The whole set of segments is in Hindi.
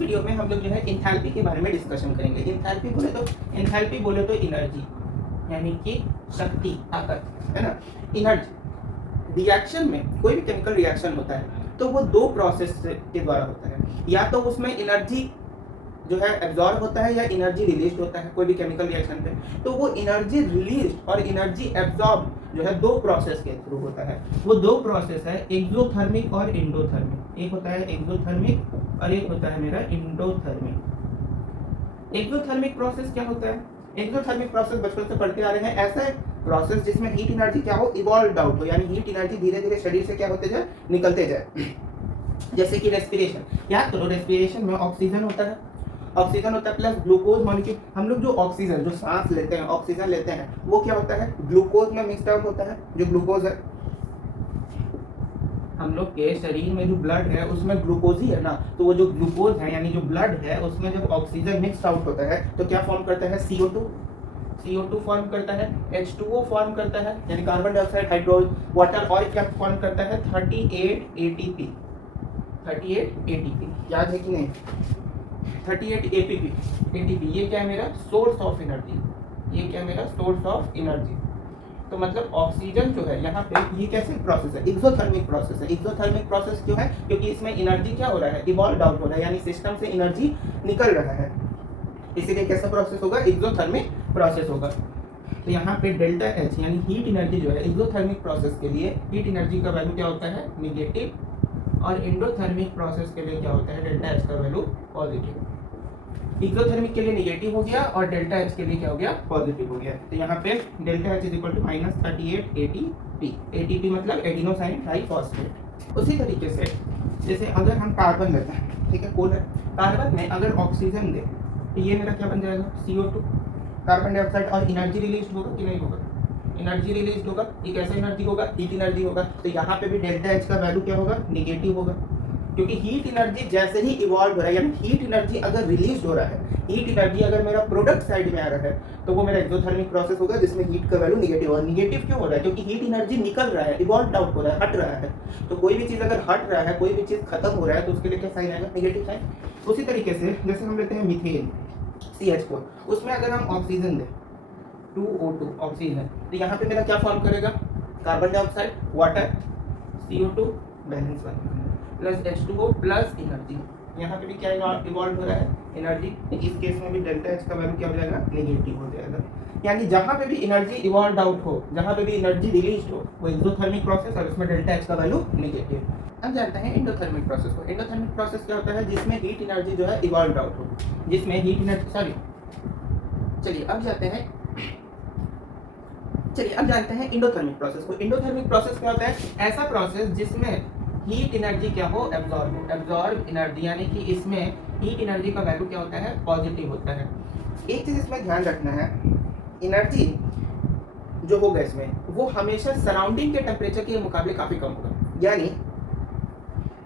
वीडियो में हम लोग जो है इंथैल्पी के बारे में डिस्कशन करेंगे। इंथैल्पी बोले तो एनर्जी यानी कि शक्ति, ताकत, है ना। एनर्जी रिएक्शन में कोई भी केमिकल रिएक्शन होता है तो वो दो प्रोसेस के द्वारा होता है। या तो उसमें एनर्जी जो है एब्जॉर्ब होता है या एनर्जी रिलीज होता है कोई भी केमिकल रिएक्शन पे। तो वो एनर्जी रिलीज और एनर्जी एब्जॉर्ब जो है दो प्रोसेस के थ्रू होता है। वो दो प्रोसेस है एक्सोथर्मिक और एंडोथर्मिक। एक होता है एक्सोथर्मिक और एक होता है मेरा एंडोथर्मिक। एक्सोथर्मिक प्रोसेस क्या होता है? एक्सोथर्मिक प्रोसेस बचपन से पढ़ते आ रहे हैं, ऐसा प्रोसेस जिसमें हीट एनर्जी क्या हो, इवॉल्व आउट हो, यानी हीट एनर्जी धीरे धीरे शरीर से क्या होते जाए, निकलते जाए। जैसे कि रेस्पिरेशन, याद करो रेस्पिरेशन में ऑक्सीजन होता है प्लस ग्लूकोज मॉलिक्यूल। हम लोग जो ऑक्सीजन जो सांस लेते हैं, ऑक्सीजन लेते हैं, वो क्या होता है, ग्लूकोज में मिक्सड आउट होता है। जो ग्लूकोज है हम लोग के शरीर में जो ब्लड है उसमें ग्लूकोज ही है ना, तो वो जो ग्लूकोज है यानी जो ब्लड है उसमें जब ऑक्सीजन मिक्स आउट होता है तो क्या फॉर्म करता है, CO2 फॉर्म करता है, H2O फॉर्म करता है यानी कार्बन डाइऑक्साइड, हाइड्रोजन, वाटर, और क्या फॉर्म करता है, 38 ATP। याद है कि नहीं, 38 ATP। ये क्या है मेरा सोर्स ऑफ एनर्जी। तो मतलब ऑक्सीजन जो है यहाँ पे ये कैसे प्रोसेस है, एक्सोथर्मिक प्रोसेस है। एक्सोथर्मिक प्रोसेस क्यों है, क्योंकि इसमें एनर्जी क्या हो रहा है, इवॉल्व आउट हो रहा है, यानी सिस्टम से एनर्जी निकल रहा है, इसीलिए कैसा प्रोसेस होगा, एक्सोथर्मिक प्रोसेस होगा। तो यहाँ पे डेल्टा H यानी हीट एनर्जी जो है एक्सोथर्मिक प्रोसेस के लिए हीट एनर्जी का वैल्यू क्या होता है, निगेटिव, और एंडोथर्मिक प्रोसेस के लिए क्या होता है, डेल्टा H का वैल्यू पॉजिटिव। एक्सोथर्मिक के लिए निगेटिव हो गया और डेल्टा H के लिए क्या हो गया, पॉजिटिव हो गया। तो यहाँ पे delta H is equal to -38 ATP मतलब एडिनोसाइन ट्राइफॉस्फेट। उसी तरीके से जैसे अगर हम कार्बन लेते हैं, ठीक है, कूल है, कार्बन में अगर ऑक्सीजन दे तो ये मेरा क्या बन जाएगा, CO2, कार्बन डाइऑक्साइड, और एनर्जी रिलीज होगा कि नहीं होगा, एनर्जी रिलीज होगा। ये कैसा एनर्जी होगा, हीट एनर्जी होगा। तो यहाँ पे भी डेल्टा H का वैल्यू क्या होगा, निगेटिव होगा, क्योंकि हीट एनर्जी जैसे ही इवॉल्व हो रहा है, यानी हीट एनर्जी अगर रिलीज हो रहा है, हीट एनर्जी अगर मेरा प्रोडक्ट साइड में आ रहा है तो वो मेरा एक्सोथर्मिक प्रोसेस होगा जिसमें हीट का वैल्यू निगेटिव होगा। निगेटिव क्यों हो रहा है, क्योंकि हीट एनर्जी निकल रहा है, इवॉल्व आउट हो रहा है, हट रहा है। तो कोई भी चीज अगर हट रहा है, कोई भी चीज खत्म हो रहा है तो उसके लिए क्या साइन आएगा, निगेटिव साइन। उसी तरीके से जैसे हम लेते हैं मीथेन CH4, उसमें अगर हम ऑक्सीजन दें 2O2 ऑक्सीजन, तो यहाँ पे मेरा क्या फॉर्म करेगा, carbon dioxide, water, CO2 balance वाला प्लस H2O प्लस एनर्जी। यहाँ पे भी क्या इवॉल्व हो रहा है, एनर्जी। इस केस में भी डेल्टा H का वैल्यू क्या हो जाएगा, नेगेटिव हो जाएगा। यानी जहाँ पे भी एनर्जी इवॉल्व आउट हो, जहाँ पे भी एनर्जी रिलीज हो, वो एक्सोथर्मिक प्रोसेस और उसमें डेल्टा H का वैल्यू नेगेटिव। अब जानते हैं एंडोथर्मिक प्रोसेस को। एंडोथर्मिक प्रोसेस क्या होता है, जिसमें हीट एनर्जी जो है इवॉल्व आउट हो, जिसमें हीट एनर्जी चलिए अब जानते हैं एंडोथर्मिक प्रोसेस को। एंडोथर्मिक प्रोसेस क्या होता है, ऐसा प्रोसेस जिसमें हीट एनर्जी क्या हो, एब्जॉर्ब एनर्जी, यानी कि इसमें हीट एनर्जी का वैल्यू क्या होता है, पॉजिटिव होता है। एक चीज इसमें ध्यान रखना है, एनर्जी जो होगा इसमें वो हमेशा सराउंडिंग के टेम्परेचर के मुकाबले काफी कम होगा। यानी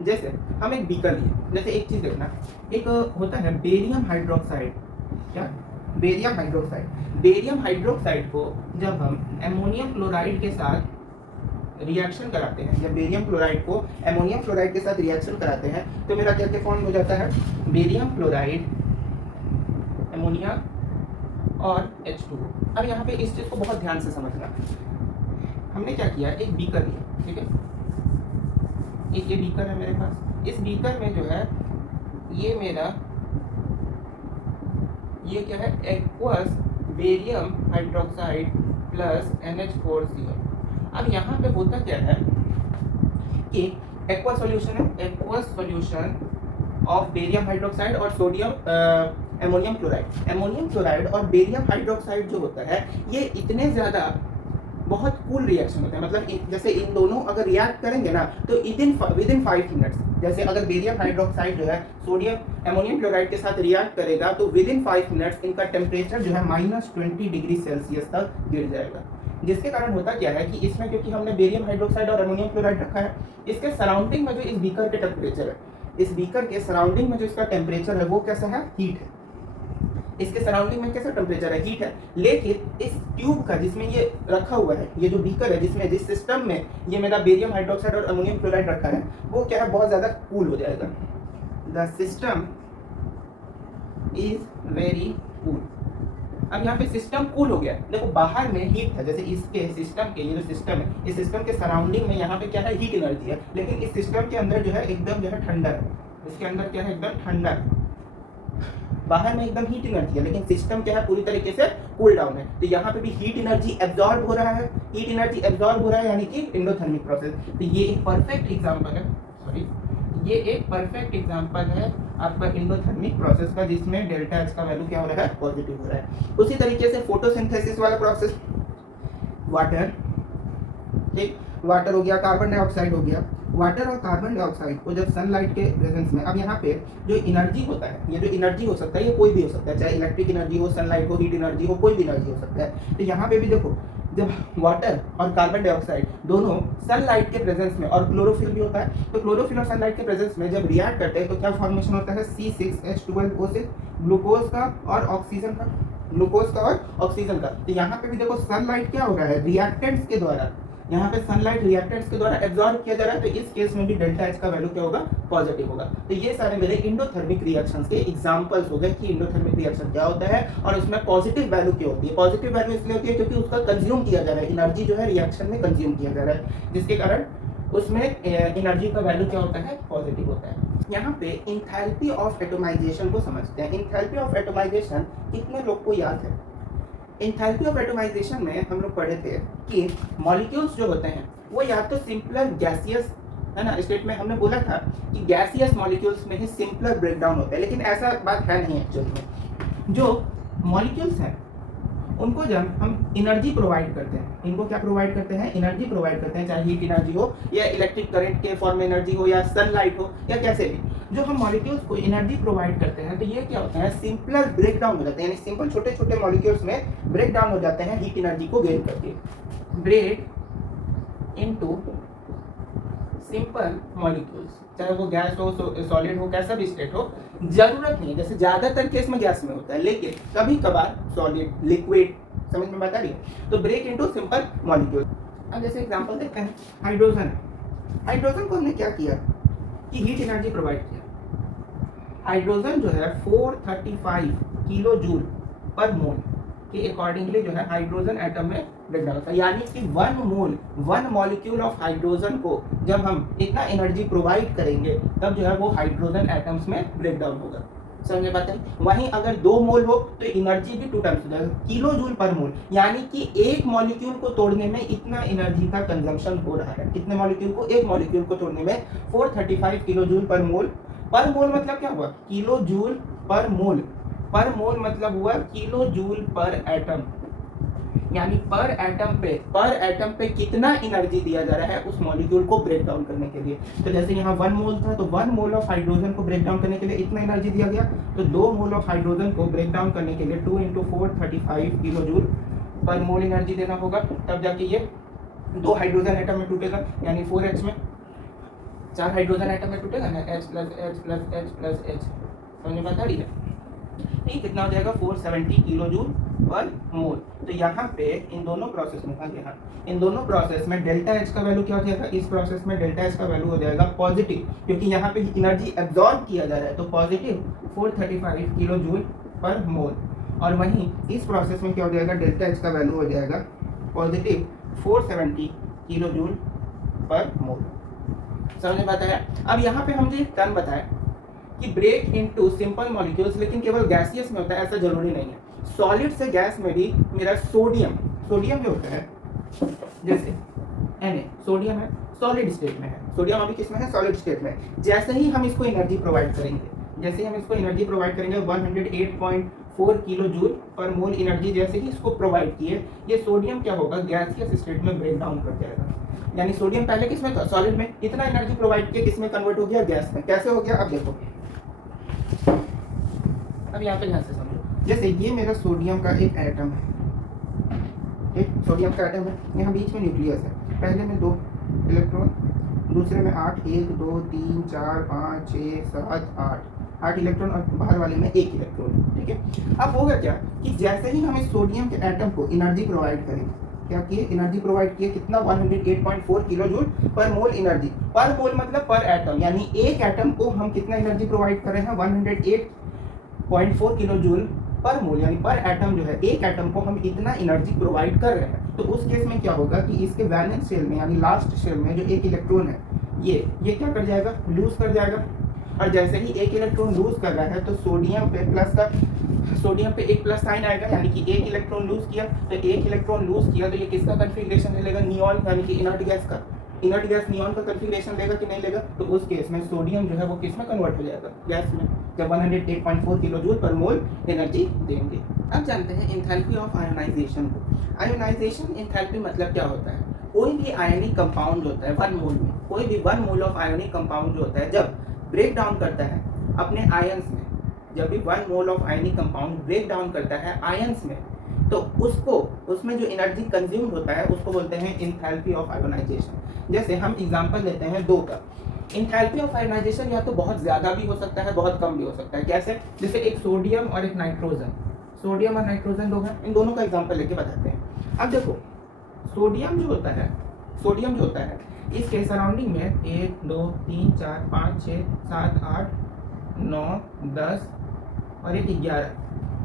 जैसे हम एक बीकर लिए, जैसे एक चीज देखना, एक होता है बेरियम हाइड्रोक्साइड, क्या, बेरियम हाइड्रोक्साइड को जब हम एमोनियम क्लोराइड के साथ रिएक्शन कराते हैं, जब बेरियम क्लोराइड को एमोनियम क्लोराइड के साथ रिएक्शन कराते हैं तो मेरा क्या फॉर्म हो जाता है, बेरियम क्लोराइड, एमोनिया और H2O। अब यहाँ पे इस चीज को बहुत ध्यान से समझना। हमने क्या किया, एक बीकर लिया, ठीक है, एक ये बीकर है मेरे पास। इस बीकर में जो है ये मेरा ये क्या है, aqueous barium hydroxide plus NH4Cl। अब यहाँ पे होता क्या है कि aqua solution of barium hydroxide और सोडियम एमोनियम क्लोराइड और बेरियम हाइड्रोक्साइड जो होता है ये इतने ज़्यादा बहुत कूल रिएक्शन होता है। मतलब जैसे इन दोनों अगर रिएक्ट करेंगे ना तो विदिन 5 मिनट्स, जैसे अगर बेरियम हाइड्रोक्साइड जो है सोडियम एमोनियम क्लोराइड के साथ रिएक्ट करेगा तो विदिन 5 मिनट्स इनका टेम्परेचर जो है -20 डिग्री सेल्सियस तक गिर जाएगा। जिसके कारण होता क्या है कि इसमें क्योंकि हमने बेरियम हाइड्रोक्साइड और एमोनियम क्लोराइड रखा है, इसके सराउंडिंग में जो इस बीकर के टेम्परेचर है, इस बीकर के सराउंडिंग में जो इसका टेम्परेचर है वो कैसा है, हीट है। इसके सराउंडिंग में कैसा टेम्परेचर है, हीट है। लेकिन इस ट्यूब का जिसमें ये रखा हुआ है, ये जो बीकर है जिस सिस्टम में ये मेरा बेरियम हाइड्रोक्साइड और एमोनियम क्लोराइड रखा है वो क्या है, बहुत ज़्यादा कूल हो जाएगा। The system is very cool. अब यहाँ पे सिस्टम कूल हो गया, देखो बाहर में हीट है, जैसे इसके सिस्टम के ये जो सिस्टम है, इस सिस्टम के सराउंडिंग में यहाँ पे क्या है, हीट एनर्जी है, लेकिन इस सिस्टम के अंदर जो है एकदम जो है ठंडा है, इसके अंदर क्या है, एकदम ठंडा है, बाहर में एकदम हीट एनर्जी है, लेकिन सिस्टम क्या है, पूरी तरीके से कूल डाउन है। तो यहाँ पे भी हीट एनर्जी एब्जॉर्ब हो रहा है, हीट एनर्जी एब्जॉर्ब हो रहा है, यानी कि एंडोथर्मिक प्रोसेस। तो ये एक परफेक्ट एग्जांपल है, सॉरी ये एक परफेक्ट एग्जांपल है आपका एंडोथर्मिक प्रोसेस का, जिसमें डेल्टा एच का वैल्यू क्या हो रहा है, पॉजिटिव हो रहा है। उसी तरीके से फोटोसिंथेसिस वाला प्रोसेस, वाटर, ठीक, वाटर हो गया, कार्बन डाइऑक्साइड हो गया, वाटर और कार्बन डाइऑक्साइड को जब सनलाइट के प्रेजेंस में, अब यहाँ पे जो एनर्जी होता है, ये जो एनर्जी हो सकता है, ये कोई भी हो सकता है, चाहे इलेक्ट्रिक एनर्जी हो, सनलाइट हो, हीट एनर्जी हो, कोई भी एनर्जी हो सकता है। तो यहाँ पे भी देखो, जब वाटर और कार्बन डाइऑक्साइड दोनों सनलाइट के प्रेजेंस में, और क्लोरोफिल भी होता है, तो क्लोरोफिल और सनलाइट के प्रेजेंस में जब रिएक्ट करते हैं तो क्या फॉर्मेशन होता है, C6H12O6, ग्लूकोज का और ऑक्सीजन का, ग्लूकोज का और ऑक्सीजन का। तो यहाँ पे भी देखो सनलाइट क्या हो रहा है, रिएक्टेंट्स के द्वारा, यहाँ पे सनलाइट रिएक्टेंट्स के द्वारा एब्जॉर्ब किया जा रहा है, तो इस केस में भी डेल्टा एच का वैल्यू क्या होगा, पॉजिटिव होगा। तो ये सारे मेरे इंडोथर्मिक रिएक्शंस के एग्जांपल्स हो गए कि इंडोथर्मिक रिएक्शन क्या होता है और उसमें पॉजिटिव वैल्यू क्या होती है। पॉजिटिव वैल्यू इसलिए होती है क्योंकि उसका कंज्यूम किया जा रहा है, एनर्जी जो है रिएक्शन में कंज्यूम किया जा रहा है, जिसके कारण उसमें एनर्जी का वैल्यू क्या होता है, पॉजिटिव होता है। यहाँ पे इंथैल्पी ऑफ एटोमाइजेशन को समझते हैं। इंथैल्पी ऑफ एटोमाइजेशन कितने लोग को याद है? इंथैल्पी ऑफ एटोमाइजेशन में हम लोग पढ़े थे कि मॉलिक्यूल्स जो होते हैं वो या तो सिंपलर गैसियस है ना, स्टेट में हमने बोला था कि गैसियस मॉलिक्यूल्स में ही सिंपलर ब्रेकडाउन होता है, लेकिन ऐसा बात है नहीं एक्चुअली में। जो मॉलिक्यूल्स हैं उनको जब हम एनर्जी प्रोवाइड करते हैं, इनको क्या प्रोवाइड करते हैं, एनर्जी प्रोवाइड करते हैं, चाहे हीट एनर्जी हो या इलेक्ट्रिक करंट के फॉर्म में एनर्जी हो या सनलाइट हो या कैसे भी, जो हम मॉलिक्यूल्स को एनर्जी प्रोवाइड करते हैं तो ये क्या होता है, सिंपलर ब्रेकडाउन हो जाते हैं, यानी सिंपल छोटे छोटे मॉलिक्यूल्स में ब्रेकडाउन हो जाते हैं हीट एनर्जी को गेन करके, ब्रेक इनटू सिंपल मॉलिक्यूल्स, चाहे वो गैस हो, सॉलिड हो, कैसा भी स्टेट हो, जरूरत नहीं है, जैसे ज्यादातर केस में गैस में होता है, लेकिन कभी कभार सॉलिड, लिक्विड, समझ में बता रही है, तो ब्रेक इनटू सिंपल मॉलिक्यूल। अब जैसे एग्जांपल देखते हैं, हाइड्रोजन। हाइड्रोजन को हमने क्या किया कि हीट एनर्जी प्रोवाइड किया। हाइड्रोजन जो है 435 किलो जूल पर मोल के अकॉर्डिंगली जो है हाइड्रोजन एटम में ब्रेक डाउन होता है, यानी कि 1 मोल, 1 मॉलिक्यूल ऑफ हाइड्रोजन को जब हम इतना एनर्जी प्रोवाइड करेंगे तब जो है वो हाइड्रोजन एटम्स में ब्रेक डाउन होगा। समझ बात है? वहीं अगर 2 मोल हो तो एनर्जी भी 2 टाइम्स हो जाएगा, किलो जूल पर मोल, यानी कि एक मॉलिक्यूल को तोड़ने में इतना एनर्जी का कंजम्पशन हो रहा है। कितने मॉलिक्यूल को? एक मॉलिक्यूल को तोड़ने में 435 किलो जूल पर मोल। पर मोल मतलब क्या हुआ? किलो जूल पर मोल। पर मोल मतलब हुआ किलो जूल पर एटम, यानी पर एटम पे कितना एनर्जी दिया जा रहा है उस मॉलिक्यूल को ब्रेक डाउन करने के लिए। तो जैसे यहाँ 1 मोल था तो 1 मोल ऑफ हाइड्रोजन को ब्रेक डाउन करने के लिए इतना एनर्जी दिया गया, तो 2 मोल ऑफ हाइड्रोजन को ब्रेक डाउन करने के लिए 2 × 435 किलो जूल पर मोल एनर्जी देना होगा, तब जाके ये 2 हाइड्रोजन एटम में टूटेगा, यानी 4H में 4 हाइड्रोजन एटम में टूटेगा ना, H + H + H + H। समझ में बता रही है? ठीक, कितना हो जाएगा? 470 किलो जूल पर मोल। तो यहाँ पे इन दोनों प्रोसेस में इन दोनों प्रोसेस में डेल्टा एच का वैल्यू क्या हो जाएगा? इस प्रोसेस में डेल्टा एच का वैल्यू हो जाएगा पॉजिटिव, क्योंकि यहाँ पे एनर्जी एब्जॉर्ब किया जा रहा है, तो positive 435 kilo joule per mole. और वहीं इस प्रोसेस में क्या हो जाएगा? डेल्टा एच का वैल्यू हो जाएगा पॉजिटिव 470 किलो जूल पर मोल। समझ में आता है? अब यहाँ पे हमने एक टर्म बताया कि ब्रेक इनटू सिंपल मॉलिक्यूल्स, लेकिन केवल गैसियस में होता है ऐसा जरूरी नहीं है। सॉलिड से गैस में भी मेरा सोडियम जो होता है, जैसे Na, सोडियम है, सॉलिड स्टेट में है। सोडियम अभी किस में है? सॉलिड स्टेट में। जैसे ही हम इसको एनर्जी प्रोवाइड करेंगे 108.4 किलो जूल पर मोल एनर्जी जैसे ही इसको प्रोवाइड किए, ये सोडियम क्या होगा? गैसियस स्टेट में ब्रेक डाउन कर जाएगा। यानी सोडियम पहले किस में था? सॉलिड में। इतना एनर्जी प्रोवाइड किया, किस में कन्वर्ट हो गया? गैस में। कैसे हो गया? अब देखो, अब यहाँ पे ध्यान से समझो। जैसे ये मेरा सोडियम का एक एटम है, एक सोडियम का एटम है, यहाँ बीच में न्यूक्लियस है, पहले में 2 इलेक्ट्रॉन, दूसरे में 8, 1 2 3 4 5 6 7 8 इलेक्ट्रॉन, और बाहर वाले में 1 इलेक्ट्रॉन। ठीक है। अब होगा क्या कि जैसे ही हम इस सोडियम के एटम को एनर्जी प्रोवाइड करें, क्या किए? एनर्जी प्रोवाइड किए, कितना? 108.4 किलो जूल पर मोल एनर्जी। पर मोल मतलब पर एटम, यानी एक एटम को हम कितना एनर्जी प्रोवाइड कर रहे हैं? 0.4 किलो जूल पर मोल, यानी पर एटम जो है, एक एटम को हम इतना एनर्जी प्रोवाइड कर रहे हैं, तो उस केस में क्या होगा कि इसके वैलेंस शेल में यानी लास्ट शेल में जो एक इलेक्ट्रॉन है ये क्या कर जाएगा, लूज कर जाएगा। और जैसे ही एक इलेक्ट्रॉन लूज कर रहा है तो सोडियम पे एक प्लस साइन आएगा, यानी कि एक इलेक्ट्रॉन लूज किया, तो एक इलेक्ट्रॉन लूज किया तो ये किसका कन्फिग्रेशन लेगा, नियॉन, यानी कि इनर्ट गैस का। इनर्ट गैस नियॉन का कन्फिग्रेशन लेगा कि नहीं लेगा, तो उस केस में सोडियम जो है वो किस में कन्वर्ट हो जाएगा, गैस में, जब 108.4 किलो जूल पर मोल एनर्जी देंगे। अब जानते हैं एंथैल्पी ऑफ आयोनाइजेशन को। आयोनाइजेशन एंथैल्पी मतलब क्या होता है, कोई भी आयनिक कंपाउंड होता है 1 मोल में, कोई भी 1 मोल ऑफ आयनिक कंपाउंड जो होता है जब ब्रेक डाउन करता है अपने आयंस में, जब भी 1 mole of ionic compound break down करता है आयंस में, तो उसमें जो एनर्जी कंज्यूम होता है उसको बोलते हैं एंथैल्पी ऑफ आयोनाइजेशन। जैसे हम एग्जांपल लेते हैं 2 का। एंथैल्पी ऑफ आयोनाइजेशन या तो बहुत ज़्यादा भी हो सकता है, बहुत कम भी हो सकता है। कैसे, जैसे एक सोडियम और एक नाइट्रोजन, सोडियम और नाइट्रोजन 2 हैं, इन दोनों का एग्जाम्पल लेके बताते हैं। अब देखो सोडियम जो होता है इसके सराउंडिंग में 1 2 3 4 5 6 7 8 9 10 और एक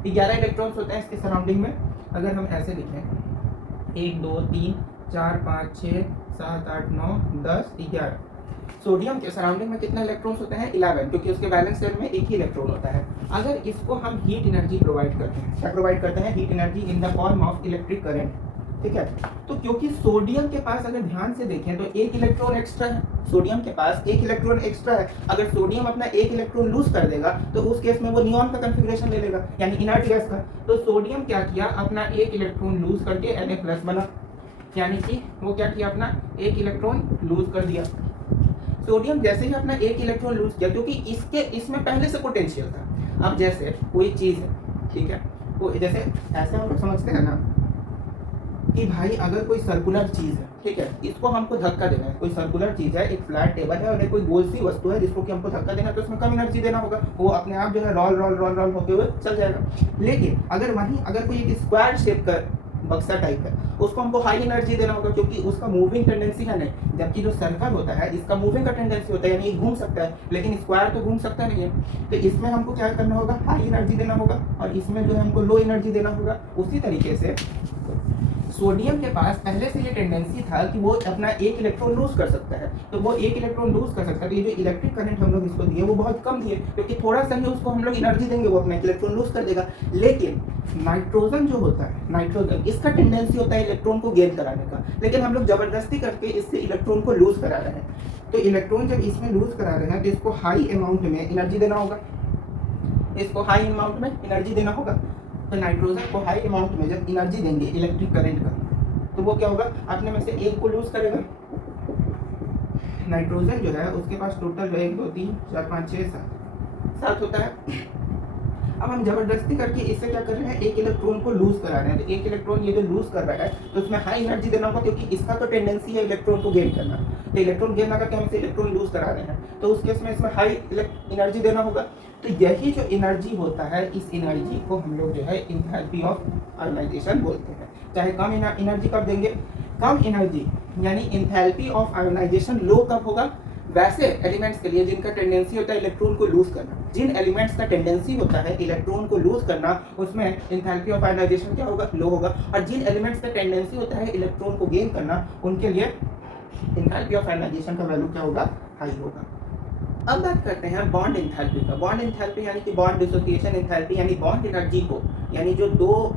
11 इलेक्ट्रॉन्स होते हैं इसके सराउंडिंग में। अगर हम ऐसे लिखें 1 2 3 4 5 6 7 8 9 10 11, सोडियम के सराउंडिंग में कितने इलेक्ट्रॉन्स होते हैं, 11, क्योंकि उसके वैलेंस शेल में एक ही इलेक्ट्रॉन होता है। अगर इसको हम हीट एनर्जी प्रोवाइड करते हैं, क्या प्रोवाइड करते हैं, heat energy in the form of electric current, ठीक है। तो क्योंकि सोडियम के पास अगर ध्यान से देखें तो एक इलेक्ट्रॉन एक्स्ट्रा है, सोडियम के पास एक इलेक्ट्रॉन एक्स्ट्रा है। अगर सोडियम अपना एक इलेक्ट्रॉन लूज कर देगा तो उस केस में वो नियॉन का कन्फिग्रेशन ले लेगा, यानी इनर्ट गैस का। तो सोडियम क्या किया, अपना एक इलेक्ट्रॉन लूज करके Na+ बना, यानी कि वो क्या किया, अपना एक इलेक्ट्रॉन लूज कर दिया। सोडियम जैसे ही अपना एक इलेक्ट्रॉन लूज किया, क्योंकि इसमें पहले से पोटेंशियल था। अब जैसे कोई चीज़ है, ठीक है, वो जैसे ऐसे हम लोग समझते हैं ना कि भाई अगर कोई सर्कुलर चीज़ है, ठीक है, इसको हमको धक्का देना है, कोई सर्कुलर चीज़ है, एक फ्लैट टेबल है और एक कोई गोल सी वस्तु है जिसको कि हमको धक्का देना है, तो उसमें कम एनर्जी देना होगा, वो अपने आप जो है रोल होते हुए चल जाएगा। लेकिन अगर कोई एक स्क्वायर शेप का बक्सा टाइप है, उसको हमको हाई एनर्जी देना होगा, क्योंकि उसका मूविंग टेंडेंसी है नहीं, जबकि जो सर्कल होता है इसका मूविंग का टेंडेंसी होता है, यानी घूम सकता है, लेकिन स्क्वायर तो घूम सकता नहीं है। तो इसमें हमको क्या करना होगा, हाई एनर्जी देना होगा, और इसमें जो है हमको लो एनर्जी देना होगा। उसी तरीके से सोडियम के पास पहले से ये टेंडेंसी था कि वो अपना एक इलेक्ट्रॉन लूज कर सकता है, तो वो एक इलेक्ट्रॉन लूज कर सकता है। तो ये जो इलेक्ट्रिक करंट हम लोग इसको दिए वो बहुत कम दिए, क्योंकि थोड़ा सा ही उसको हम लोग एनर्जी देंगे वो अपना इलेक्ट्रॉन लूज कर देगा। लेकिन नाइट्रोजन जो होता है, नाइट्रोजन इसका टेंडेंसी होता है इलेक्ट्रॉन को गेन कराने का, लेकिन हम लोग जबरदस्ती करके इससे इलेक्ट्रॉन को लूज करा रहे हैं। तो इलेक्ट्रॉन जब इसमें लूज करा रहे हैं तो इसको हाई अमाउंट में एनर्जी देना होगा, इसको हाई अमाउंट में एनर्जी देना होगा। तो नाइट्रोजन को हाई अमाउंट में जब एनर्जी देंगे इलेक्ट्रिक करंट का, तो वो क्या होगा, अपने में से एक को लूज करेगा। नाइट्रोजन जो है उसके पास टोटल 1 2 3 4 5 6 7 होता है। अब हम जबरदस्ती करके इससे क्या कर रहे हैं, एक इलेक्ट्रॉन को लूज करा रहे हैं। तो एक इलेक्ट्रॉन ये जो लूज कर रहा है तो उसमें हाई एनर्जी देना होगा, क्योंकि इसका तो टेंडेंसी है इलेक्ट्रॉन को गेन करना। तो इलेक्ट्रॉन गेन ना करके हम इसे इलेक्ट्रॉन लूज करा रहे हैं, तो उस केस में इसमें हाई एनर्जी देना होगा। तो यही जो एनर्जी होता है, इस एनर्जी को हम लोग जो है एंथैल्पी ऑफ आयोनाइजेशन बोलते हैं। चाहे कम एनर्जी कब देंगे, कम एनर्जी यानी एंथैल्पी ऑफ आयोनाइजेशन लो कब होगा, वैसे एलिमेंट्स के लिए जिनका टेंडेंसी होता है इलेक्ट्रॉन को लूज करना। जिन एलिमेंट्स का टेंडेंसी होता है इलेक्ट्रॉन को लूज करना, उसमें एंथैल्पी ऑफ आयोनाइजेशन क्या होगा, लो होगा। और जिन एलिमेंट्स का टेंडेंसी होता है इलेक्ट्रॉन को गेन करना, उनके लिए एंथैल्पी ऑफ आयोनाइजेशन का वैल्यू क्या होगा, हाई होगा। अब बात करते हैं बॉन्ड एंथैल्पी का। बॉन्ड एंथैल्पी यानी कि बॉन्ड डिसोसिएशन एंथैल्पी, यानी बॉन्ड एनर्जी को, यानी जो दो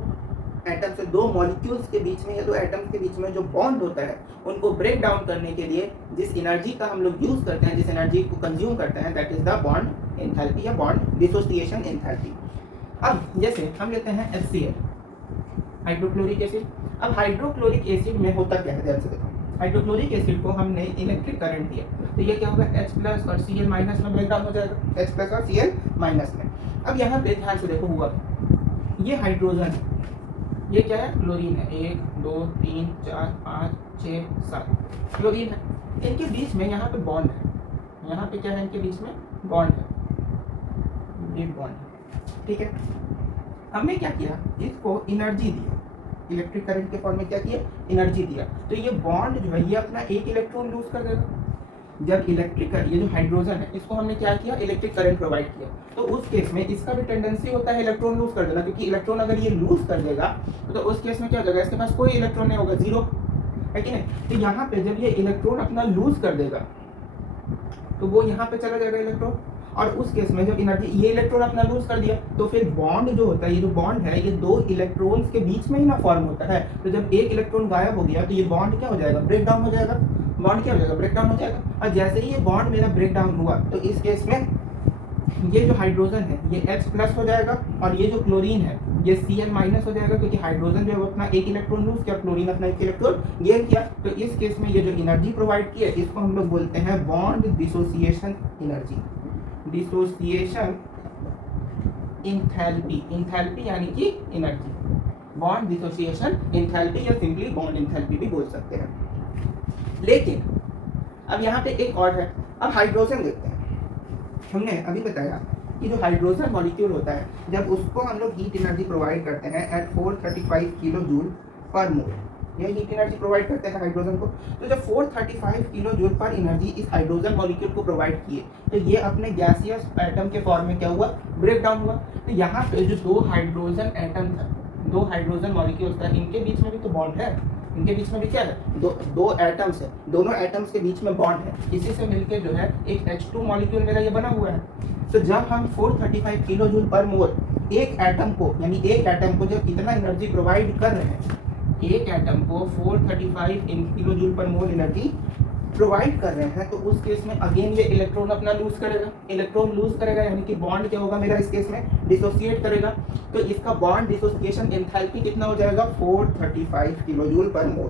एटम से दो मॉलिक्यूल्स के बीच में या दो एटम्स के बीच में जो बॉन्ड होता है, उनको ब्रेक डाउन करने के लिए जिस एनर्जी का हम लोग यूज करते हैं, जिस एनर्जी को कंज्यूम करते हैं, that is the bond enthalpy या बॉन्ड डिसोसिएशन एंथैल्पी। अब जैसे हम लेते हैं HCl, हाइड्रोक्लोरिक एसिड। अब हाइड्रोक्लोरिक एसिड में होता क्या है, ध्यान से देखो। हाइड्रोक्लोरिक एसिड को हमने इलेक्ट्रिक करंट दिया, तो ये क्या होगा, H+ और Cl- में ब्रेक डाउन हो जाएगा, H+ और Cl- में। अब यहाँ पे ध्यान से देखो, हुआ ये हाइड्रोजन है, ये क्या है, क्लोरीन है। 1 2 3 4 5 6 7 क्लोरीन है। इनके बीच में यहाँ पे बॉन्ड है, यहाँ पे क्या है, इनके बीच में बॉन्ड है, ये बॉन्ड है, ठीक है। हमने क्या किया, इसको एनर्जी दिया, इलेक्ट्रिक करंट के फॉर्म में क्या किया, एनर्जी दिया। तो ये बॉन्ड जो है ये अपना एक इलेक्ट्रॉन लूज कर देगा। जब इलेक्ट्रिकल ये जो हाइड्रोजन है इसको हमने क्या किया, इलेक्ट्रिक करंट प्रोवाइड किया, तो उस केस में इसका भी टेंडेंसी होता है इलेक्ट्रॉन लूज कर देना, क्योंकि इलेक्ट्रॉन अगर ये लूज कर देगा तो उस केस में क्या हो जाएगा, इसके पास कोई इलेक्ट्रॉन नहीं होगा, जीरो है कि नहीं। तो यहाँ पे जब ये इलेक्ट्रॉन अपना लूज कर देगा तो वो यहाँ पे चला जाएगा इलेक्ट्रॉन, और उस केस में जब एनर्जी ये इलेक्ट्रॉन अपना लूज कर दिया तो फिर बॉन्ड जो होता है, ये जो बॉन्ड है ये दो इलेक्ट्रॉन्स के बीच में ही ना फॉर्म होता है, तो जब एक इलेक्ट्रॉन गायब हो गया तो ये बॉन्ड क्या हो जाएगा, ब्रेक डाउन हो जाएगा, बॉन्ड क्या हो जाएगा, ब्रेक डाउन हो जाएगा। और जैसे ही ये बॉन्ड मेरा ब्रेक डाउन हुआ तो इस केस में ये जो हाइड्रोजन है ये H प्लस हो जाएगा, और ये जो क्लोरीन है ये Cl माइनस हो जाएगा, क्योंकि हाइड्रोजन जो है वो अपना एक इलेक्ट्रॉन लूज किया, क्लोरीन अपना एक इलेक्ट्रॉन गेन किया। तो इस केस में ये जो एनर्जी प्रोवाइड की है इसको हम लोग बोलते हैं bond dissociation energy, dissociation enthalpy, enthalpy यानी कि एनर्जी, बॉन्ड डिसोसिएशन एंथैल्पी या सिंपली बॉन्ड एंथैल्पी भी बोल सकते हैं। लेकिन अब यहाँ पे एक और है, अब हाइड्रोजन देखते हैं। हमने अभी बताया कि जो हाइड्रोजन मॉलिक्यूल होता है जब उसको हम लोग हीट एनर्जी प्रोवाइड करते हैं एट 435 किलो जूल पर मोल, यह हीट एनर्जी प्रोवाइड करते हैं हाइड्रोजन को। तो जब 435 किलो जूल पर एनर्जी इस हाइड्रोजन मॉलिक्यूल को प्रोवाइड किए तो ये अपने गैसियस एटम के फॉर्म में क्या हुआ, ब्रेक डाउन हुआ। तो यहाँ पे जो दो हाइड्रोजन एटम था, दो हाइड्रोजन मॉलिक्यूल्स था, इनके बीच में भी तो बॉन्ड है, इनके बीच में भी क्या है, दो एटम्स है, दोनों एटम्स के बीच में बॉन्ड है, इसी से मिलके जो है एक H2 मॉलिक्यूल मेरा ये बना हुआ है। तो जब हम 435 किलो जूल पर मोल एक एटम को, यानी एक एटम को जब इतना एनर्जी प्रोवाइड कर रहे हैं, एक एटम को 435 किलो जूल पर मोल एनर्जी प्रोवाइड कर रहे हैं, तो उस केस में अगेन ये इलेक्ट्रॉन अपना लूज करेगा, इलेक्ट्रॉन लूज करेगा यानी कि बॉन्ड क्या होगा मेरा इस केस में, डिसोसिएट करेगा। तो इसका बॉन्ड डिसोसिएशन एंथैल्पी कितना हो जाएगा, 435 किलो जूल पर मोल,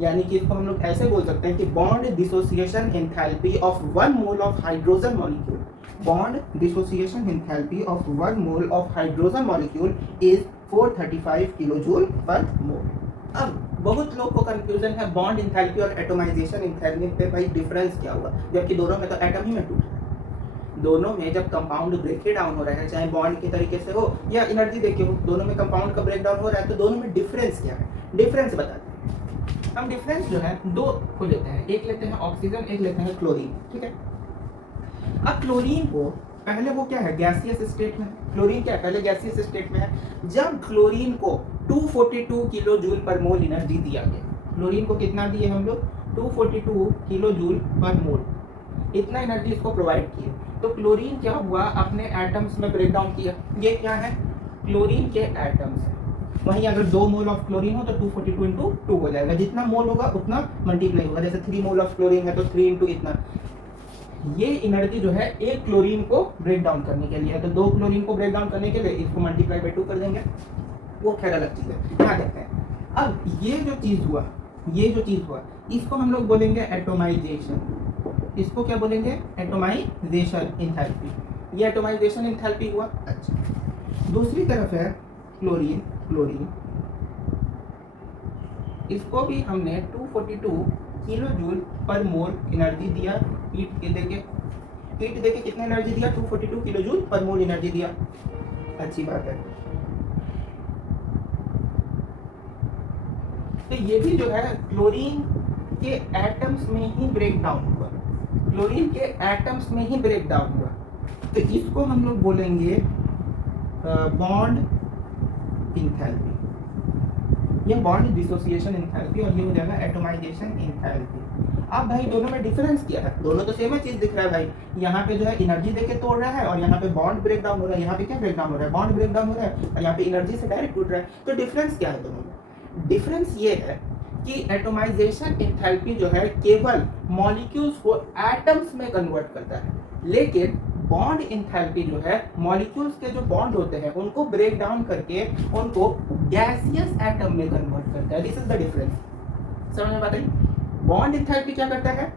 यानी कि इसको हम लोग ऐसे बोल सकते हैं कि bond dissociation enthalpy of 1 mole of hydrogen molecule, bond dissociation enthalpy of 1 mole of hydrogen molecule is 435 kilo joule per mole. अब बहुत लोग को कंफ्यूजन है बॉन्ड एंथैल्पी और एटोमाइजेशन एंथैल्पी पे, भाई डिफरेंस क्या हुआ, जबकि दोनों में तो एटम ही में टूट रहा है, दोनों में जब कंपाउंड ब्रेक डाउन हो रहा है, चाहे बॉन्ड के तरीके से हो या एनर्जी देके हो, दोनों में कंपाउंड का ब्रेक डाउन हो रहा है, तो दोनों में डिफरेंस क्या है, डिफरेंस बताते हैं। हम डिफरेंस जो है दो को लेते हैं, एक लेते हैं ऑक्सीजन, एक लेते हैं क्लोरीन, ठीक है। अब क्लोरीन को पहले वो क्या है, गैसियस स्टेट में, क्लोरीन क्या है, पहले गैसियस स्टेट में है। जब क्लोरीन को 242 किलो जूल पर मोल एनर्जी दिया गया, क्लोरीन को कितना दिए हम लोग, 242 किलो जूल पर मोल, इतना एनर्जी इसको प्रोवाइड किए, तो क्लोरीन क्या हुआ, अपने एटम्स में ब्रेक डाउन किया। ये क्या है, क्लोरीन के एटम्स है। वहीं अगर 2 मोल ऑफ क्लोरीन हो तो 242 इंटू 2 हो जाएगा, जितना मोल होगा उतना मल्टीप्लाई होगा। जैसे 3 मोल ऑफ क्लोरीन है तो 3 इंटू इतना, ये एनर्जी जो है एक क्लोरीन को ब्रेक डाउन करने के लिए है, तो 2 क्लोरीन को ब्रेक डाउन करने के लिए इसको मल्टीप्लाई बाई 2 कर देंगे, वो खैर अलग चीज़ है, यहाँ देखते हैं। अब ये जो चीज़ हुआ, ये जो चीज़ हुआ, इसको हम लोग बोलेंगे एटोमाइजेशन, इसको क्या बोलेंगे, एटोमाइजेशन एंथैल्पी, ये एटोमाइजेशन एंथैल्पी हुआ। अच्छा, दूसरी तरफ है क्लोरीन, क्लोरीन इसको भी हमने 242 किलो जूल पर मोल एनर्जी दिया, हीट देके कितना एनर्जी दिया, 242 किलो जूल पर मोल एनर्जी दिया। अच्छी बात है। तो ये भी जो है क्लोरीन के एटम्स में ही ब्रेक डाउन हुआ, क्लोरीन के एटम्स में ही ब्रेक डाउन हुआ, तो इसको हम लोग बोलेंगे बॉन्ड एंथैल्पी, ये बॉन्ड डिसोसिएशन एंथैल्पी, और ये हो जाएगा एटोमाइजेशन एंथैल्पी। अब भाई दोनों में डिफरेंस क्या है, दोनों तो सेम चीज दिख रहा है भाई, यहाँ पे जो है एनर्जी देके तोड़ रहा है और यहाँ पे बॉन्ड ब्रेक डाउन हो रहा है, यहाँ पे क्या ब्रेक डाउन हो रहा है, बॉन्ड ब्रेक डाउन हो रहा है, और यहाँ पे एनर्जी से डायरेक्ट टूट रहा है। तो डिफरेंस क्या है दोनों में, डिफरेंस ये है कि एटोमाइजेशन एंथैल्पी जो है केवल मॉलिक्यूल्स को एटम्स में कन्वर्ट करता है, लेकिन बॉन्ड एंथैल्पी जो है मॉलिक्यूल्स के जो बॉन्ड होते हैं उनको ब्रेक डाउन करके उनको गैसियस एटम में कन्वर्ट करता है। दिस इज द डिफरेंस, समझ में बात आई। बॉन्ड एंथैल्पी क्या करता है,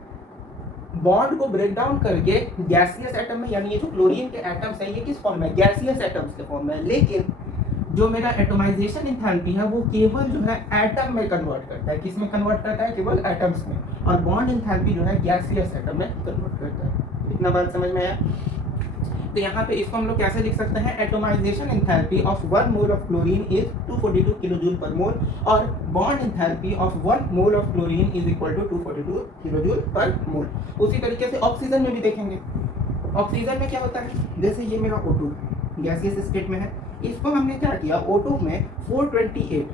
बॉन्ड को ब्रेक डाउन करके गैसियस एटम में, यानी ये जो क्लोरीन के एटम्स है ये किस फॉर्म में, गैसियस एटम्स के फॉर्म में, लेकिन जो मेरा एटोमाइजेशन एंथैल्पी है वो केवल जो है एटम में कन्वर्ट करता है, किस में कन्वर्ट करता है, केवल एटम्स में, और बॉन्ड एंथैल्पी जो है गैसियस एटम में कन्वर्ट करता है। इतना बात समझ में आया। तो यहाँ पे इसको हम लोग कैसे लिख सकते हैं, atomisation enthalpy of 1 mole of chlorine is 242 kilo joule per mole और bond enthalpy of 1 mole of chlorine is equal to 242 kilo joule per mole. उसी तरीके से ऑक्सीजन में भी देखेंगे। ऑक्सीजन में क्या होता है, जैसे ये मेरा O2 गैसियस स्टेट में है, इसको हमने क्या किया, O2 में 428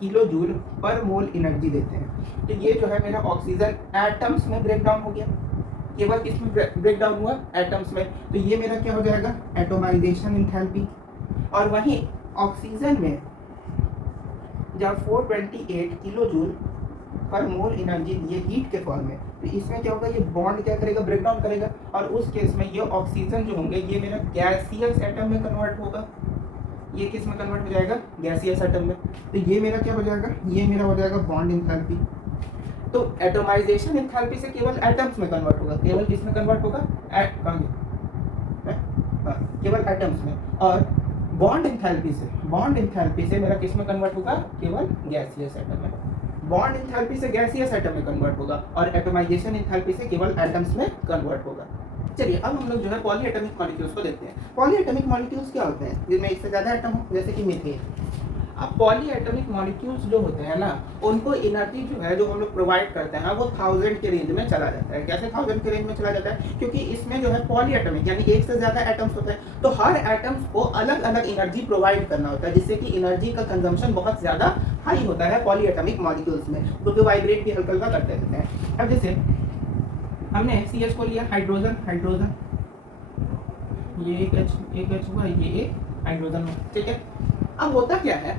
किलो जूल पर मोल एनर्जी देते हैं। तो ये जो है मेरा ऑक्सीजन एटम्स में ब्रेक डाउन हो गया, केवल किसमें ब्रेक डाउन हुआ, एटम्स में। तो ये मेरा क्या हो जाएगा, एटोमाइजेशन एंथैल्पी। और वहीं ऑक्सीजन में जब 428 किलो जूल पर मोल एनर्जी दिए हीट के फॉर्म में, तो इसमें क्या होगा, ये बॉन्ड क्या करेगा, ब्रेक डाउन करेगा। और उस केस में ये ऑक्सीजन जो होंगे ये मेरा गैसियस एटम में कन्वर्ट होगा। ये किस में कन्वर्ट हो जाएगा, गैसियस एटम में। तो ये मेरा क्या हो जाएगा, ये मेरा हो जाएगा बॉन्ड एंथैल्पी। तो एटोमाइजेशन एंथैल्पी से केवल एटम्स में कन्वर्ट होगा, केवल किस में कन्वर्ट होगा, केवल एटम्स में। और बॉन्ड एंथैल्पी से मेरा किस में कन्वर्ट होगा, केवल गैसियस एटम में। बॉन्ड एंथैल्पी से गैसियस एटम में कन्वर्ट होगा और एटोमाइजेशन एंथैल्पी से केवल एटम्स में कन्वर्ट होगा। चलिए अब हम लोग जो है पॉलीएटॉमिक मॉलिक्यूल्स को देखते हैं। पॉलीएटॉमिक मॉलिक्यूल्स क्या होते हैं, जिनमें एक से ज़्यादा एटम हो, जैसे कि मीथेन। अब पॉलीएटॉमिक मॉलिक्यूल्स जो होते हैं ना, उनको एनर्जी जो है जो हम लोग प्रोवाइड करते हैं वो 1000 के रेंज में चला जाता है। कैसे 1000 के रेंज में चला जाता है, क्योंकि इसमें जो है पॉलीएटॉमिक यानी एक से ज़्यादा एटम्स होते हैं, तो हर एटम्स को अलग अलग एनर्जी प्रोवाइड करना होता है, जिससे कि एनर्जी का कंजम्पशन बहुत ज़्यादा हाई होता है पॉलीएटॉमिक मॉलिक्यूल्स में, क्योंकि वाइब्रेट भी हल्का हल्का करते रहते हैं। अब जैसे हमने CH को लिया, हाइड्रोजन, ये एक H हुआ, ये एक हाइड्रोजन हुआ, ठीक है। अब होता क्या है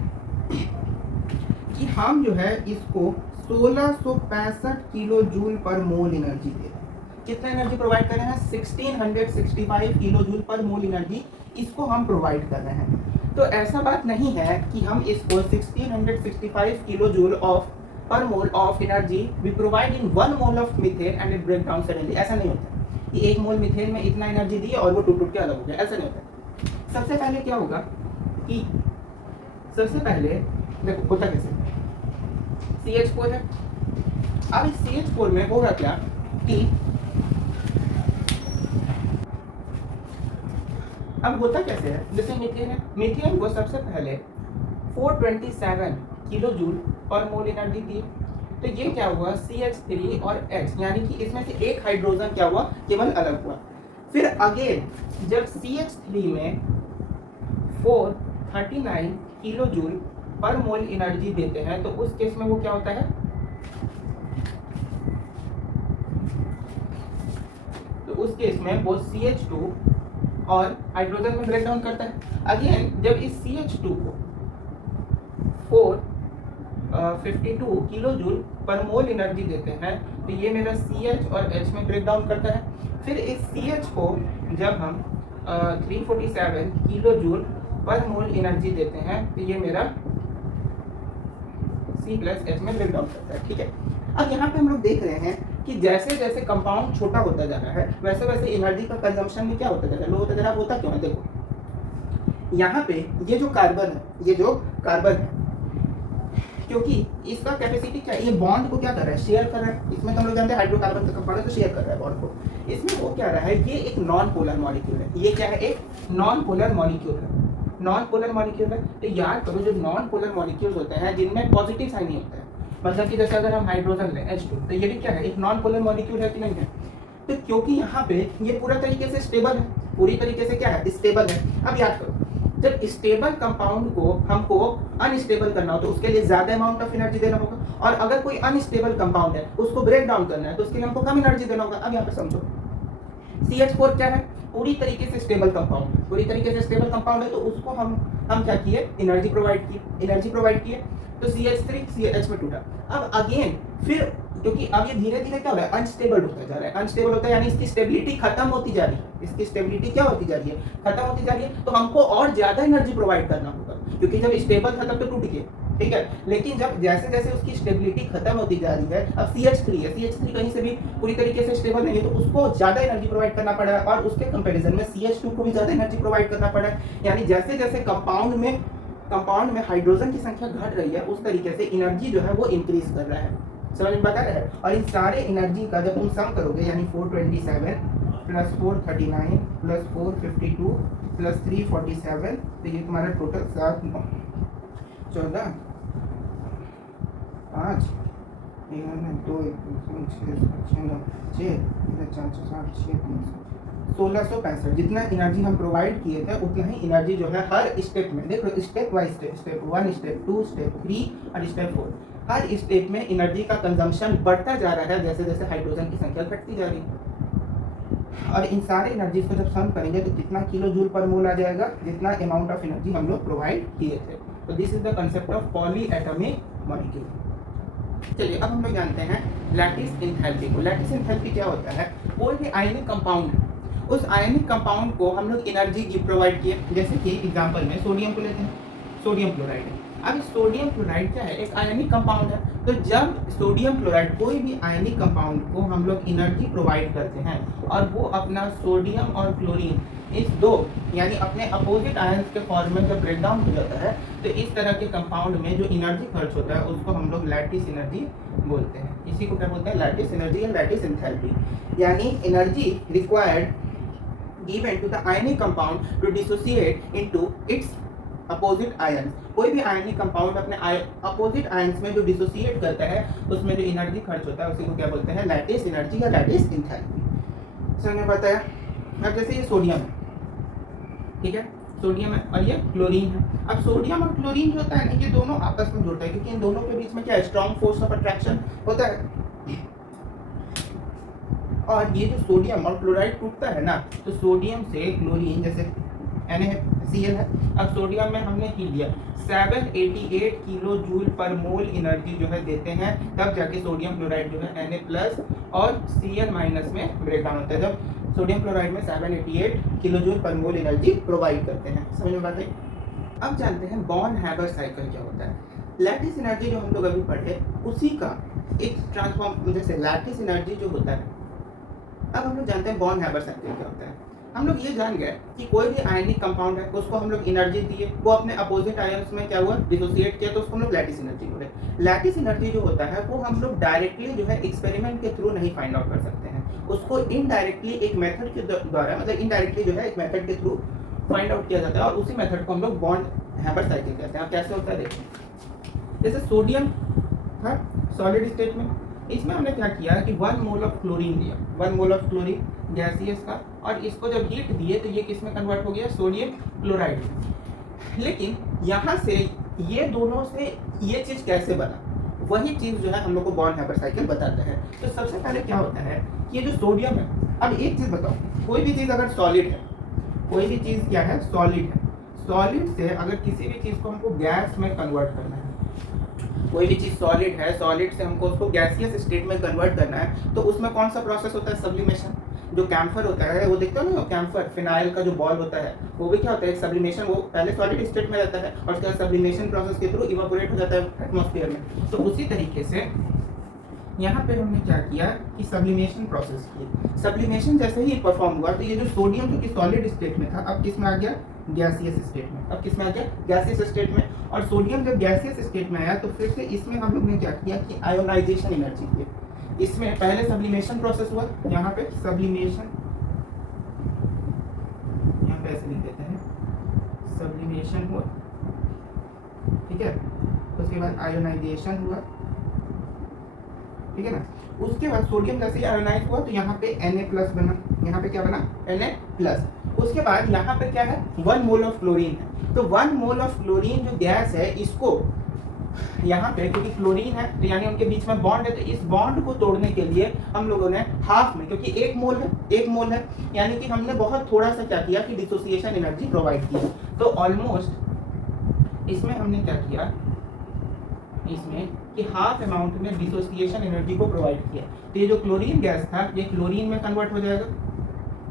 कि हम जो है इसको 1665 किलो जूल पर मोल एनर्जी दे रहे हैं। कितना एनर्जी प्रोवाइड कर रहे हैं, 1665 किलो जूल पर मोल एनर्जी इसको हम प्रोवाइड कर रहे हैं। तो ऐसा बात नहीं है कि हम इसको 1665 kilo joule of per mole of energy we provide in 1 mole of methane and it break down suddenly। ऐसा नहीं होता कि 1 मोल मीथेन में इतना एनर्जी दी और वो टूट के अलग हो गया, ऐसा नहीं होता। सबसे पहले क्या होगा कि सबसे पहले देखो होता कैसे, CH4 है। अब इस CH4 में होगा क्या कि अब होता कैसे है, जैसे मीथेन है, मीथेन को सबसे पहले 427 किलो जूल पर मोल एनर्जी दी। तो ये क्या हुआ, CH3 और H, यानी कि इसमें से एक हाइड्रोजन क्या हुआ, केवल अलग हुआ। फिर अगेन जब CH3 में 439 किलो जूल पर मोल एनर्जी देते हैं, तो उस केस में वो क्या होता है, तो उस केस में वो CH2 और हाइड्रोजन में ब्रेक डाउन करता है। अगेन जब इस CH2 को 452 किलो जूल पर मोल एनर्जी देते हैं, तो ये मेरा CH और H में ब्रेक डाउन करता है। फिर इस CH को जब हम 347 किलो जूल पर मोल एनर्जी देते हैं, तो ये मेरा C प्लस H में ब्रेक डाउन करता है, ठीक है। अब यहाँ पे हम लोग देख रहे हैं कि जैसे जैसे कंपाउंड छोटा होता जा रहा है, वैसे वैसे एनर्जी का कंजम्पशन भी क्या होता जा रहा है, लो होता जा रहा है। होता क्यों है, देखो यहाँ पे ये जो कार्बन है, क्योंकि इसका कैपेसिटी क्या है, ये बॉन्ड को क्या कर रहा है, शेयर कर रहा है। इसमें तो हम लोग जानते हैं हाइड्रोकार्बन का कंपाउंड है तो शेयर कर रहा है बॉन्ड को। इसमें वो क्या रहा है, ये एक नॉन पोलर मॉलिक्यूल है। ये क्या है, एक नॉन पोलर मॉलिक्यूल है। नॉन पोलर मॉलिक्यूल है तो याद करो, जो नॉन पोलर मॉलिक्यूल्स होते हैं जिनमें पॉजिटिव साइन नहीं होता है, मतलब कि जैसे अगर हम हाइड्रोजन लें H2, तो ये भी क्या है, एक नॉन पोलर मॉलिक्यूल है कि नहीं है। तो क्योंकि यहाँ पे ये पूरा तरीके से स्टेबल है, पूरी तरीके से क्या है, स्टेबल है। अब याद करो, जब स्टेबल कंपाउंड को हमको अनस्टेबल करना हो तो उसके लिए ज्यादा अमाउंट ऑफ एनर्जी देना होगा, और अगर कोई अनस्टेबल कंपाउंड है उसको ब्रेक डाउन करना है तो उसके लिए हमको कम एनर्जी देना होगा। अब यहाँ पे समझो, CH4 क्या है, पूरी तरीके से स्टेबल कंपाउंड, पूरी तरीके से स्टेबल कंपाउंड है, तो उसको हम क्या किए, एनर्जी प्रोवाइड किए, तो CH3 CH में टूटा। अब अगेन फिर क्योंकि अब ये धीरे धीरे क्या हो रहा है, अनस्टेबल होता जा रहा है, अनस्टेबल होता है यानी इसकी स्टेबिलिटी खत्म होती जा रही है, इसकी स्टेबिलिटी क्या होती जा रही है, खत्म होती जा रही है। तो हमको और ज्यादा एनर्जी प्रोवाइड करना होगा, क्योंकि जब स्टेबल था तब तो टूट गया, ठीक है। लेकिन जब जैसे जैसे उसकी स्टेबिलिटी खत्म होती जा रही है, अब CH3 है, CH3 कहीं से भी पूरी तरीके से स्टेबल नहीं है, तो उसको ज्यादा एनर्जी प्रोवाइड करना पड़ा है, और उसके कंपैरिजन में CH2 को भी ज्यादा एनर्जी प्रोवाइड करना पड़ा है। यानी जैसे जैसे कंपाउंड में हाइड्रोजन की संख्या घट रही है, उस तरीके से एनर्जी जो है वो इंक्रीज कर रहा है। समझ में बता रहा है। और इन सारे एनर्जी का जब तुम सम करोगे, यानी 427 प्लस 439 प्लस 452 प्लस 347, तो ये तुम्हारा टोटल 7 9 14 5 2 1665 जितना एनर्जी हम प्रोवाइड किए थे उतना ही एनर्जी जो है हर स्टेप में, देखो step by step, step 1 step 2 step 3 और स्टेप 4, हर स्टेप में एनर्जी का कंजम्पशन बढ़ता जा रहा है जैसे जैसे हाइड्रोजन की संख्या घटती जा रही है। और इन सारे एनर्जीज को जब सम करेंगे तो कितना किलो जूल पर मोल आ जाएगा, जितना अमाउंट ऑफ एनर्जी हम लोग प्रोवाइड किए थे। तो this is the concept of poly atomic molecule. चलिए अब हम लोग जानते हैं लैटिस एंथैल्पी को। लैटिस एंथैल्पी क्या होता है, कोई भी आयनिक कंपाउंड, उस आयनिक कंपाउंड को हम लोग एनर्जी प्रोवाइड किए, जैसे कि एग्जांपल में सोडियम को लेते हैं, सोडियम क्लोराइड है। अब सोडियम क्लोराइड क्या है, एक आयनिक कंपाउंड है। तो जब सोडियम क्लोराइड, कोई भी आयनिक कंपाउंड को हम लोग एनर्जी प्रोवाइड करते हैं और वो अपना सोडियम और क्लोरीन इस दो यानी अपने अपोजिट आयंस के फॉर्म में जब ब्रेक डाउन हो जाता है तो इस तरह के कंपाउंड में जो एनर्जी खर्च होता है उसको हम लोग लैटिस एनर्जी बोलते हैं। इसी को क्या बोलते हैं, लैटिस एनर्जी या लैटिस एंथैल्पी। यानी energy required given to the ionic compound to dissociate into its opposite ions। कोई भी आयनिक कंपाउंड अपने अपोजिट आयंस में जो डिसोसिएट करता है उसमें जो एनर्जी खर्च होता है उसी को क्या बोलते हैं, लैटिस एनर्जी या लैटिस एंथैल्पी। सर ने बताया। अब जैसे ये सोडियम है, ठीक है, सोडियम है और ये क्लोरीन है। अब सोडियम और क्लोरीन जो होता है ना, ये दोनों आपस में जुड़ता है क्योंकि इन दोनों के बीच में क्या है, स्ट्रॉन्ग फोर्स ऑफ अट्रैक्शन होता है। और ये जो सोडियम और क्लोराइड टूटता है ना, तो सोडियम से क्लोरीन, जैसे NaCl है, अब सोडियम में हमने हीट दिया 788 किलो जूल पर मोल एनर्जी जो है देते हैं, तब जाके सोडियम क्लोराइड जो है Na+ और Cl- में ब्रेक डाउन होता है। जब सोडियम क्लोराइड में 788 किलो जूल पर मोल एनर्जी प्रोवाइड करते हैं। समझ में बात है। अब जानते हैं बॉर्न हैबर साइकिल क्या होता है। लैटिस एनर्जी जो हम लोग अभी पढ़े उसी का एक ट्रांसफॉर्म, जैसे लैटिस एनर्जी जो होता है। अब हम लोग जानते हैं बॉर्न हैबर साइकिल क्या होता है। हम लोग ये जान गए कि कोई भी आयनिक कंपाउंड है उसको हम लोग एनर्जी दिए, वो अपने अपोजिट आयंस में क्या हुआ, डिसोसिएट किया, तो उसको हम लोग लैटिस एनर्जी बोले। लैटिस एनर्जी जो होता है वो हम लोग डायरेक्टली जो है एक्सपेरिमेंट के थ्रू नहीं फाइंड आउट कर सकते हैं, उसको इनडायरेक्टली एक मेथड के द्वारा, मतलब इनडायरेक्टली जो है एक मेथड के थ्रू फाइंड आउट किया जाता है और उसी मेथड को हम लोग बॉर्न हैबर साइकिल कहते हैं। अब कैसे होता है देखिए, जैसे सोडियम था सॉलिड स्टेट में, इसमें हमने क्या किया कि 1 मोल ऑफ क्लोरीन दिया, 1 मोल ऑफ क्लोरीन गैसियस का, और इसको जब हीट दिए तो ये किस में कन्वर्ट हो गया, सोडियम क्लोराइड में। लेकिन यहाँ से ये दोनों से ये चीज़ कैसे बना, वही चीज़ जो है हम लोग को बॉर्न हैबर साइकिल बताता है। तो सबसे पहले क्या होता है कि ये जो सोडियम है, अब एक चीज़ बताओ, कोई भी चीज़ अगर सॉलिड है, कोई भी चीज़ क्या है, सॉलिड है, सॉलिड से अगर किसी भी चीज़ को हमको गैस में कन्वर्ट करना है, कोई भी चीज़ सॉलिड है, सॉलिड से हमको उसको गैसियस स्टेट में कन्वर्ट करना है, तो उसमें कौन सा प्रोसेस होता है, सब्लिमेशन। जो कैम्फर होता है वो देखते हो ना, कैम्फर फिनाइल का जो बॉल होता है वो भी क्या होता है, सब्लिमेशन। वो पहले सॉलिड स्टेट में रहता है और उसके बाद सब्लिमेशन प्रोसेस के थ्रू इवापोरेट हो जाता है एटमॉस्फेयर में। तो उसी तरीके से यहाँ पे हमने क्या किया कि सब्लिमेशन प्रोसेस की। सब्लिमेशन जैसे ही परफॉर्म हुआ तो ये जो सोडियम जो कि सॉलिड स्टेट में था अब किस में आ गया, गैसियस स्टेट में। अब किस में आ गया, गैसियस स्टेट में। और सोडियम जब गैसियस स्टेट में आया तो फिर से इसमें हम लोग ने क्या किया कि आयोनाइजेशन एनर्जी दी। इसमें पहले सब्लिमेशन प्रोसेस हुआ, यहाँ पे सब्लिमेशन, यहाँ पे ऐसे लिख देते हैं, सब्लिमेशन हुआ, ठीक है। उसके बाद आयोनाइजेशन हुआ, ठीक है ना। उसके बाद सोडियम जैसे ही आयोनाइज हुआ तो यहाँ पे Na+ बना, यहाँ पे क्या बना, Na+। उसके बाद यहाँ पे क्या है, 1 मोल ऑफ क्लोरीन है। तो 1 मोल ऑफ क्लोरीन जो गैस है, इसको यहाँ पे क्योंकि क्लोरीन है तो यानी उनके बीच में बॉन्ड है, तो इस बॉन्ड को तोड़ने के लिए हम लोगों ने हाफ में, क्योंकि 1 मोल है यानी कि हमने बहुत थोड़ा सा क्या किया कि डिसोसिएशन एनर्जी प्रोवाइड की। तो ऑलमोस्ट इसमें हमने क्या किया, इसमें कि हाफ अमाउंट में डिसोसिएशन एनर्जी को प्रोवाइड किया। तो ये जो क्लोरीन गैस था ये क्लोरीन में कन्वर्ट हो जाएगा,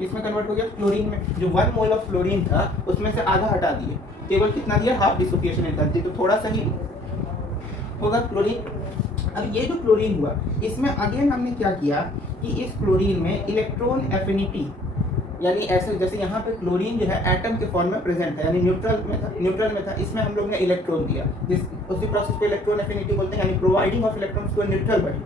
इसमें कन्वर्ट हो गया क्लोरीन में। जो 1 मोल ऑफ क्लोरीन था उसमें से आधा हटा दिए, केवल कितना दिया, हाफ डिसोसिएशन एनर्जी, तो थोड़ा सा ही होगा क्लोरीन। अब ये जो क्लोरीन हुआ इसमें अगेन हमने क्या किया कि इस क्लोरीन में इलेक्ट्रॉन एफिनिटी, यानी ऐसे जैसे यहाँ पे क्लोरीन जो है एटम के फॉर्म में प्रेजेंट है, यानी न्यूट्रल में था, इसमें हम लोग ने इलेक्ट्रॉन दिया, जिस उसी प्रोसेस को इलेक्ट्रॉन एफिनिटी बोलते हैं, यानी providing of electrons to neutral body,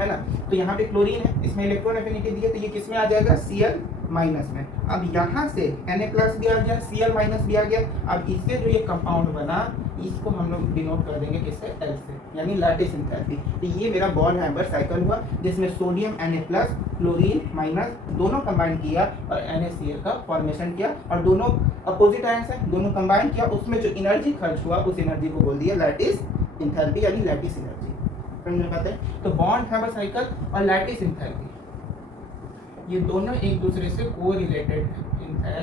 है ना। तो यहाँ पे क्लोरीन है, इसमें इलेक्ट्रॉन एफिनिटी दी है, तो ये किस में आ जाएगा, Cl माइनस में। अब यहाँ से Na+ भी आ गया, Cl माइनस भी आ गया। अब इससे जो ये कंपाउंड बना, इसको हम लोग डिनोट कर देंगे किससे, L से, यानी लैटिस एंथैल्पी। तो ये मेरा बॉल हैम्बर साइकिल हुआ, जिसमें सोडियम Na+, क्लोरीन माइनस दोनों कंबाइन किया और NaCl का फॉर्मेशन किया, और दोनों अपोजिट आयंस है, दोनों कंबाइन किया, उसमें जो एनर्जी खर्च हुआ उस एनर्जी को बोल दिया लैटिस एंथैल्पी यानी लैटिस एनर्जी। समझ में बात है। तो बॉन्ड हैम्बर साइकिल और लैटिस एंथैल्पी ये दोनों एक दूसरे से कोरिलेटेड है।